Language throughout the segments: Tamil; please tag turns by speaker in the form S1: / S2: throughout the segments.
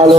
S1: அரே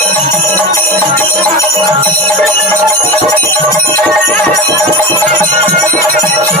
S1: யாருடைய உருவத்தில்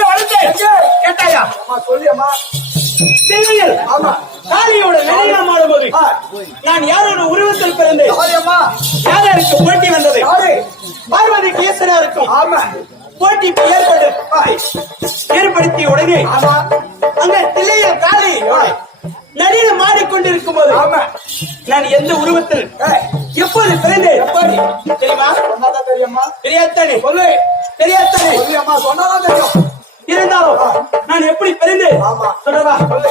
S1: கேட்டாயா கேட்டாயா தெளியத்தான் நான் யாரோட உருவத்தில் பிறந்தேன் யாருக்கு போட்டி வந்தது பார்வதிக்கு ஈஸ்வரருக்கும் போட்டி ஏற்பட்டு ஏற்படுத்திய உடனே அங்க தில்லையில் காளி நடிகை மாடிக்கொண்டிருக்கும் போது
S2: ஆமா.
S1: நான் எந்த உருவத்தில் எப்போது பிறந்தேன்?
S2: எப்படி?
S1: தெரியுமா?
S2: சொன்னாதான் தெரியுமா?
S1: தெரியாதானே
S2: சொல்லு.
S1: தெரியாதானே
S2: சொல்லியம்மா சொன்னாதான் தெரியும்.
S1: இருந்தாலும் நான் எப்படி பிறந்தேன்?
S2: ஆமா.
S1: சொல்லவா? பிள்ளையில்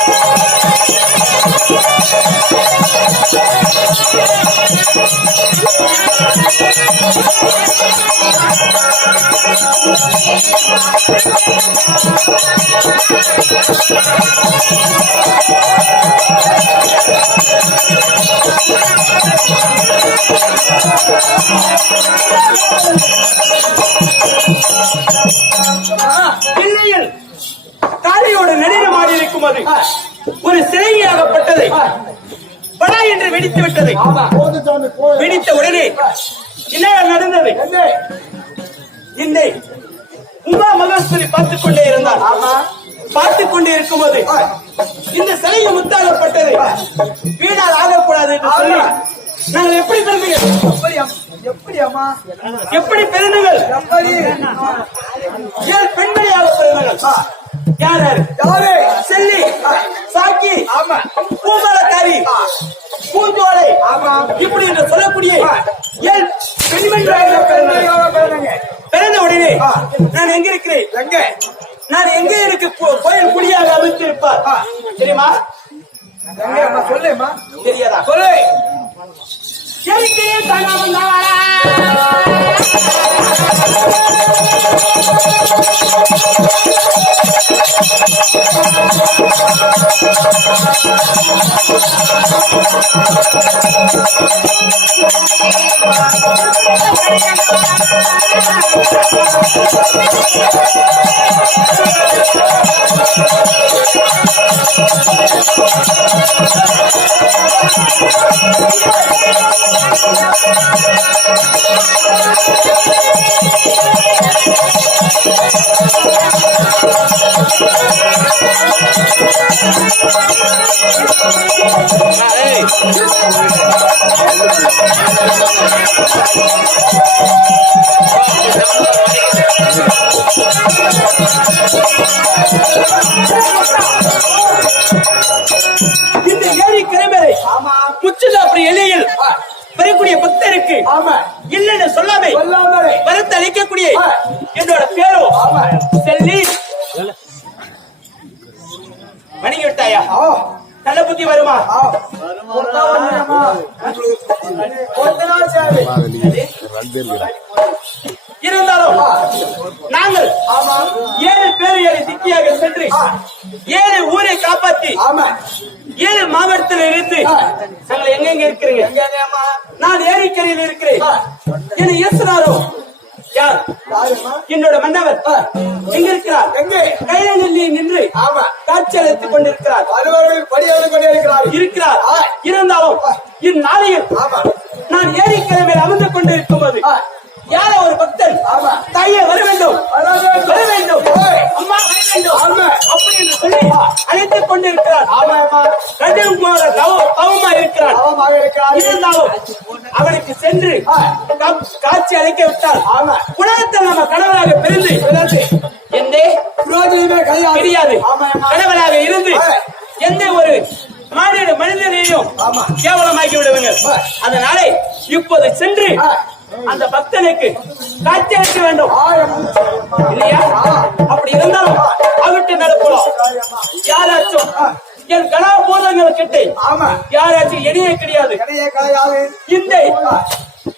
S1: ஒரு சிலையாகப்பட்டது. படா என்று வெடித்து விட்டது. வெடித்த உடனே என்ன நடந்தது. இந்த உமா மகேஸ்வரி பார்த்துக் கொண்டே இருந்தார். பார்த்துக் கொண்டே இருக்கும்போது இந்த சிலையை முத்தாகப்பட்டது. வீணால் ஆகக்கூடாது என்று சொல்லி நாங்கள் எப்படி பிறந்தீர்கள்?
S2: எப்படி அம்- எப்படி அம்மா?
S1: எப்படி
S2: எப்படி?
S1: ஏன் பெண்மணியாக பிறந்தீர்கள்? யார் யார்?
S2: யாரு?
S1: செல்லி சாக்கி
S2: ஆமா.
S1: பூமலக்காரி
S2: ஆமா.
S1: இப்படி என்று சொல்லக்கூடிய ஏன் பெண்மணியாக
S2: பேருங்க?
S1: பிறந்த நான் எங்க இருக்கிறேன்?
S2: எங்க?
S1: நான் எங்கே இருக்கு கோயில் குடியாக அமைத்திருப்பார்? தெரியுமா?
S2: சொல்லுமா
S1: தெரியாதா?
S2: சொல்லு.
S1: எனக்கு தங்கம் தாரா. இந்த இருந்தாலும் நாங்கள் ஏழு பேர் ஏழு திக்கியாக சென்று ஏழு ஊரை காப்பாத்தி ஏழு மாவட்டத்தில் இருந்து
S2: ஆ.
S1: நாங்கள் எங்க எங்க இருக்கிறீங்க? நான் ஏரிக்கரையில் இருக்கிறேன். என்ன இயேசுனாரோ யார்? என்னோட மன்னவர். எங்க இருக்கிறார்?
S2: எங்க
S1: கைலங்களில் நின்று
S2: ஆமா.
S1: காட்சி அளித்துக் கொண்டிருக்கிறார்.
S2: அலுவலர்கள் படியவர்கள் கொண்டே இருக்கிறார்கள்
S1: இருக்கிறார் இருக்கிறார்
S2: இருக்கிறார்கள்
S1: இருந்தாலும் அவனுக்கு சென்று காட்சி அழைக்க விட்டால்
S2: ஆமா.
S1: உலகத்தில் நம்ம கணவராக பிறந்து எந்தே
S2: புரோஜனமே கிடையாது.
S1: கணவராக இருந்து. எந்த ஒரு மாநில மனிதனையும்
S2: ஆமா.
S1: கேவலமாக்கி விடுவீங்க. அதனாலே இப்போது சென்று. அந்த பக்தனுக்கு காட்சி அளிக்க வேண்டும். இல்லையா? அப்படி இருந்தாலும் அவிட்டு நடப்போம். யாராச்சும் என் கலாபோதங்கள் கிட்ட.
S2: ஆமா.
S1: யாராச்சும் எளிய கிடையாது.
S2: கிடையே கிடையாது.
S1: இந்த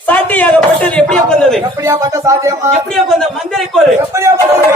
S1: சாட்டையாகப்பட்டது எப்படியா வந்தது?
S2: எப்படியா பட்ட சாத்தியம்மா
S1: எப்படியா வந்த கோரு
S2: எப்படியா பட்டது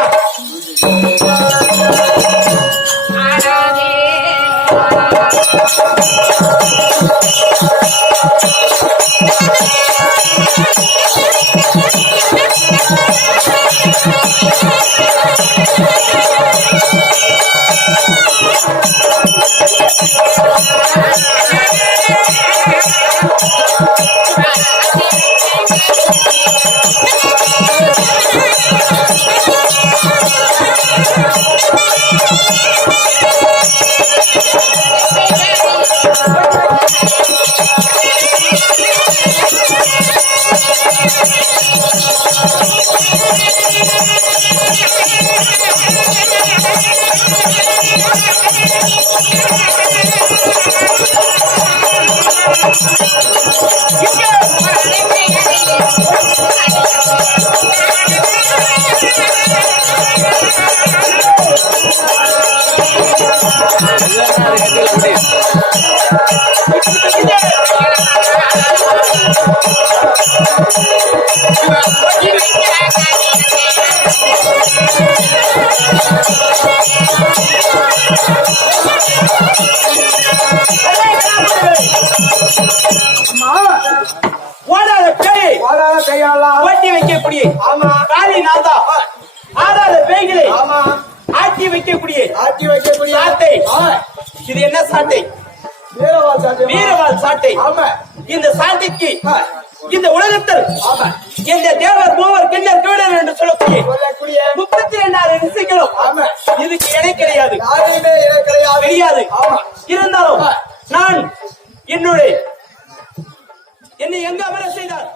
S1: என்ன சாட்டை? வீரவால் சாட்டை. இந்த சாட்டைக்கு இந்த உலகத்தில் இந்த தேவர் மூவர் கிண்ணர் கவிடர் என்று சொல்லக்கூடிய முப்பத்தி இரண்டாயிரம்
S2: இசைகளும்
S1: இதுக்கு இணை கிடையாது. கிடையாது. இருந்தாலும் நான் என்னுடைய என்னை எங்க அமர செய்தார்?